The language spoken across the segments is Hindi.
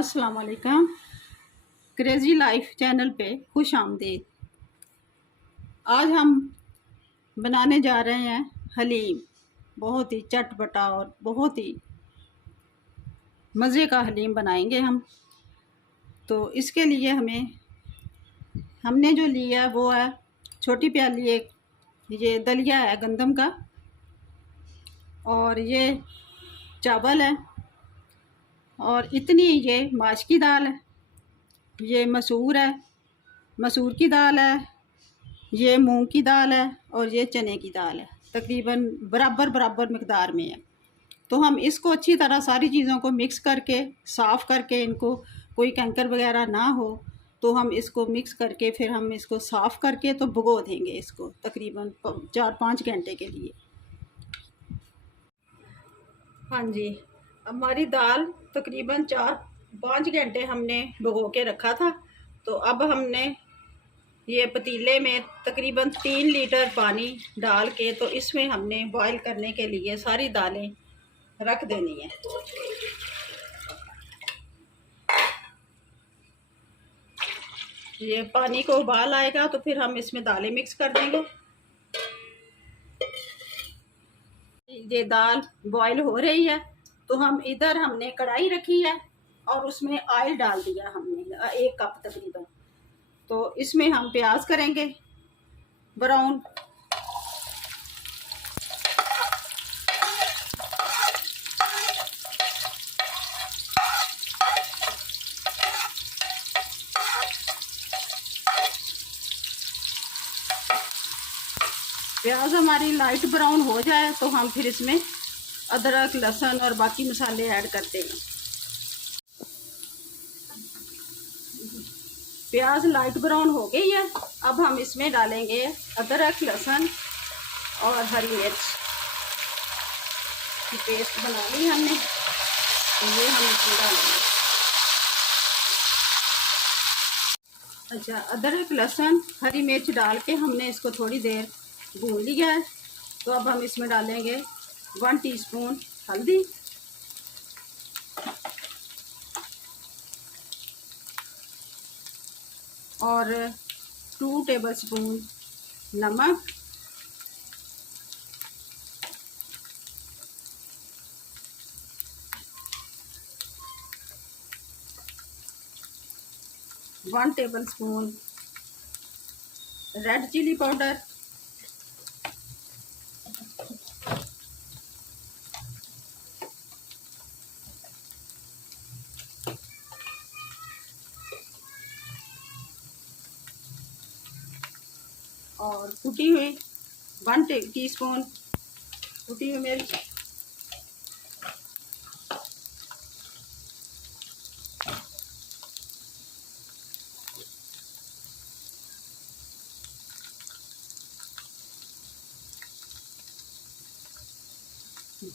अस्सलाम वालेकुम। क्रेज़ी लाइफ चैनल पे खुश आमदीद। आज हम बनाने जा रहे हैं हलीम। बहुत ही चटपटा और बहुत ही मज़े का हलीम बनाएंगे हम। तो इसके लिए हमने जो लिया वो है छोटी प्याली एक, ये दलिया है गंदम का, और ये चावल है, और इतनी ये माश की दाल है, ये मसूर है, मसूर की दाल है, ये मूंग की दाल है, और ये चने की दाल है। तकरीबन बराबर बराबर मकदार में है। तो हम इसको अच्छी तरह सारी चीज़ों को मिक्स करके साफ़ करके, इनको कोई कैंकर वगैरह ना हो तो हम इसको मिक्स करके फिर हम इसको साफ़ करके तो भिगो देंगे इसको तकरीबन 4-5 घंटे के लिए। हाँ जी, हमारी दाल तकरीबन 4-5 घंटे हमने भिगो के रखा था। तो अब हमने ये पतीले में तकरीबन 3 लीटर पानी डाल के तो इसमें हमने बॉईल करने के लिए सारी दालें रख देनी है। ये पानी को उबाल आएगा तो फिर हम इसमें दालें मिक्स कर देंगे। ये दाल बॉईल हो रही है तो हमने कढ़ाई रखी है और उसमें ऑयल डाल दिया हमने 1 कप तकरीबन। तो इसमें हम प्याज करेंगे ब्राउन। प्याज हमारी लाइट ब्राउन हो जाए तो हम फिर इसमें अदरक, लहसुन और बाकी मसाले ऐड करते हैं। प्याज लाइट ब्राउन हो गई है। अब हम इसमें डालेंगे अदरक, लहसुन और हरी मिर्च की पेस्ट बना ली हमने, तो ये हम इसमें डालेंगे। अच्छा, अदरक, लहसुन, हरी मिर्च डाल के हमने इसको थोड़ी देर भून लिया है। तो अब हम इसमें डालेंगे 1 टीस्पून हल्दी, और 2 टेबलस्पून नमक, one tablespoon red chili powder, और कुटी हुई 1 टीस्पून कुटी हुई मिर्च,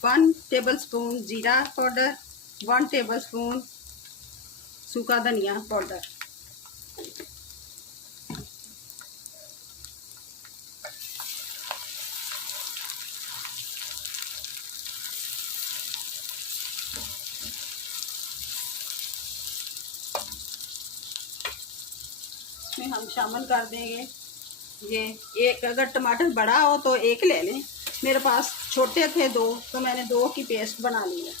वन टेबलस्पून जीरा पाउडर, 1 टेबलस्पून सूखा धनिया पाउडर। इसमें हम शामिल कर देंगे ये एक, अगर टमाटर बड़ा हो तो 1 ले लें, मेरे पास छोटे थे 2 तो मैंने 2 की पेस्ट बना ली है।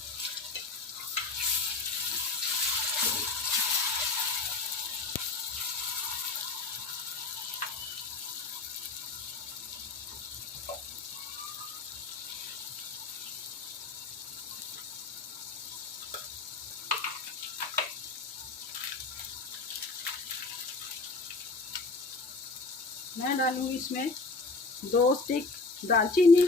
मैं डालूंगी इसमें 2 स्टिक दालचीनी,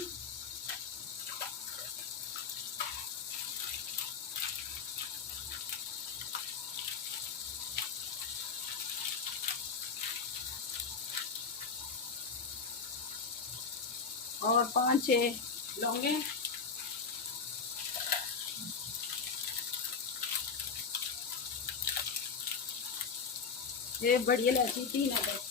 और 5-6 लौंगे, ये बड़ी इलायची 3 अदरक।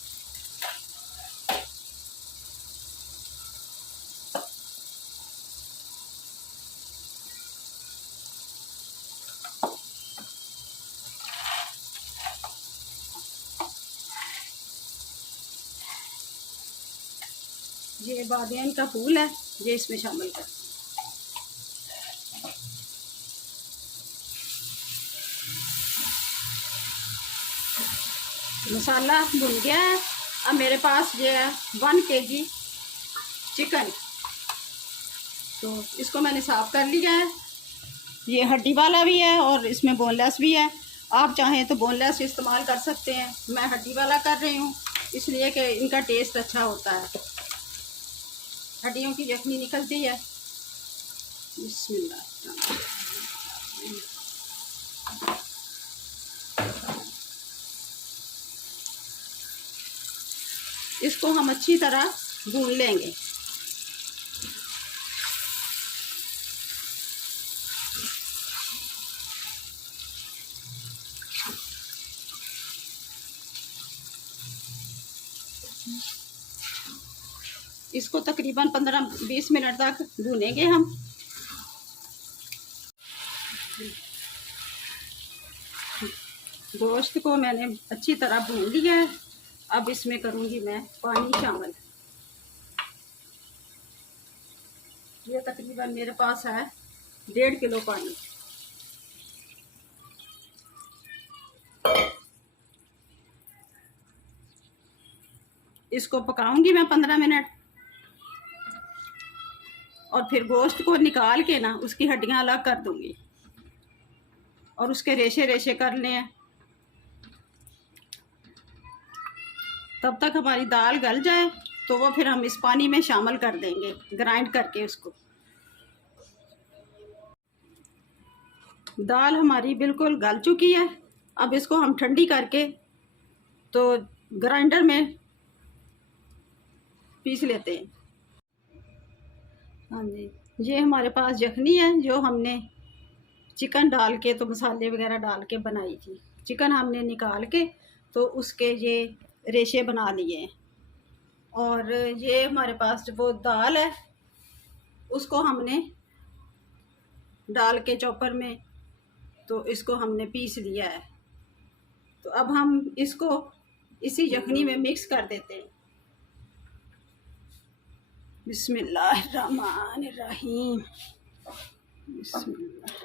ये बादियान का फूल है, ये इसमें शामिल कर। मसाला भुन गया है। अब मेरे पास ये है 1 kg चिकन, तो इसको मैंने साफ़ कर लिया है। ये हड्डी वाला भी है और इसमें बोनलेस भी है। आप चाहें तो बोनलेस इस्तेमाल कर सकते हैं, मैं हड्डी वाला कर रही हूँ इसलिए कि इनका टेस्ट अच्छा होता है, हड्डियों की यखनी निकलती है। बिस्मिल्लाह। इसको हम अच्छी तरह भून लेंगे। इसको तकरीबन 15-20 मिनट तक भूनेंगे हम। गोश्त को मैंने अच्छी तरह भून लिया है। अब इसमें करूँगी मैं पानी शामिल। ये तकरीबन मेरे पास है 1.5 किलो पानी। इसको पकाऊंगी मैं 15 मिनट और फिर गोश्त को निकाल के ना उसकी हड्डियां अलग कर दूंगी और उसके रेशे रेशे करने हैं। तब तक हमारी दाल गल जाए तो वो फिर हम इस पानी में शामिल कर देंगे, ग्राइंड करके उसको। दाल हमारी बिल्कुल गल चुकी है। अब इसको हम ठंडी करके तो ग्राइंडर में पीस लेते हैं। हाँ जी, ये हमारे पास यखनी है जो हमने चिकन डाल के तो मसाले वगैरह डाल के बनाई थी। चिकन हमने निकाल के तो उसके ये रेशे बना लिए हैं। और ये हमारे पास वो दाल है उसको हमने डाल के चॉपर में तो इसको हमने पीस लिया है। तो अब हम इसको इसी यखनी में मिक्स कर देते हैं। बिस्मिल्लाहिर्रहमानिर्रहीम। बिस्मिल्लाह।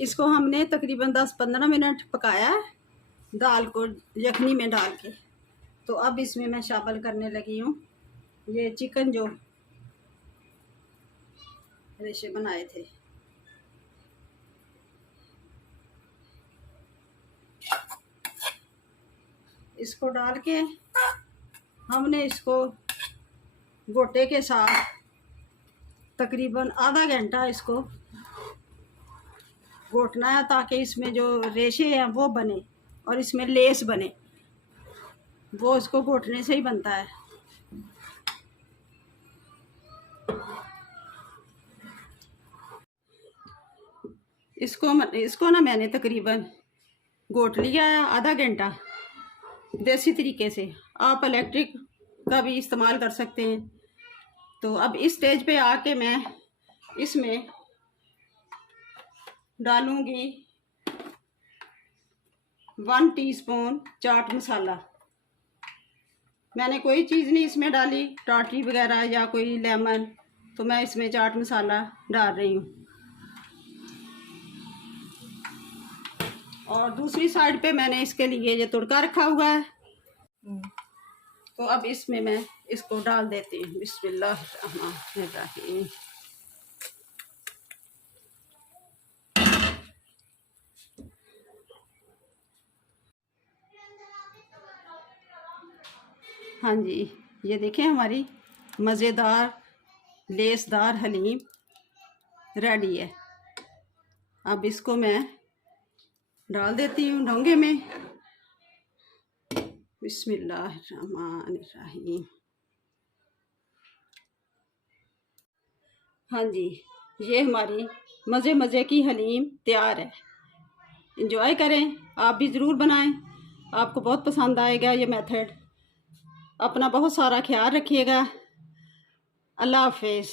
इसको हमने तकरीबन 10-15 मिनट पकाया है दाल को यखनी में डाल के। तो अब इसमें मैं शामिल करने लगी हूँ ये चिकन जो रेशे बनाए थे। इसको डाल के हमने इसको गोटे के साथ तकरीबन आधा घंटा इसको घोटना है ताकि इसमें जो रेशे हैं वो बने और इसमें लेस बने। वो इसको घोटने से ही बनता है। इसको ना मैंने तकरीबन घोट लिया है आधा घंटा देसी तरीके से। आप इलेक्ट्रिक का भी इस्तेमाल कर सकते हैं। तो अब इस स्टेज पे आके मैं इसमें डालूंगी 1 टीस्पून चाट मसाला। मैंने कोई चीज़ नहीं इसमें डाली, टाटरी वगैरह या कोई लेमन, तो मैं इसमें चाट मसाला डाल रही हूँ। और दूसरी साइड पे मैंने इसके लिए ये तुड़का रखा हुआ है। तो अब इसमें मैं इसको डाल देती हूँ। बिस्मिल्लाहिर्रहमानिर्रहीम। हाँ जी, ये देखें हमारी मज़ेदार लेसदार हलीम रेडी है। अब इसको मैं डाल देती हूँ डोंगे में। बिस्मिल्लाहिर्रहमानिर्रहीम। हाँ जी, ये हमारी मज़े मज़े की हलीम तैयार है। इंजॉय करें, आप भी ज़रूर बनाएं, आपको बहुत पसंद आएगा ये मेथड। अपना बहुत सारा ख्याल रखिएगा। अल्लाह हाफिज़।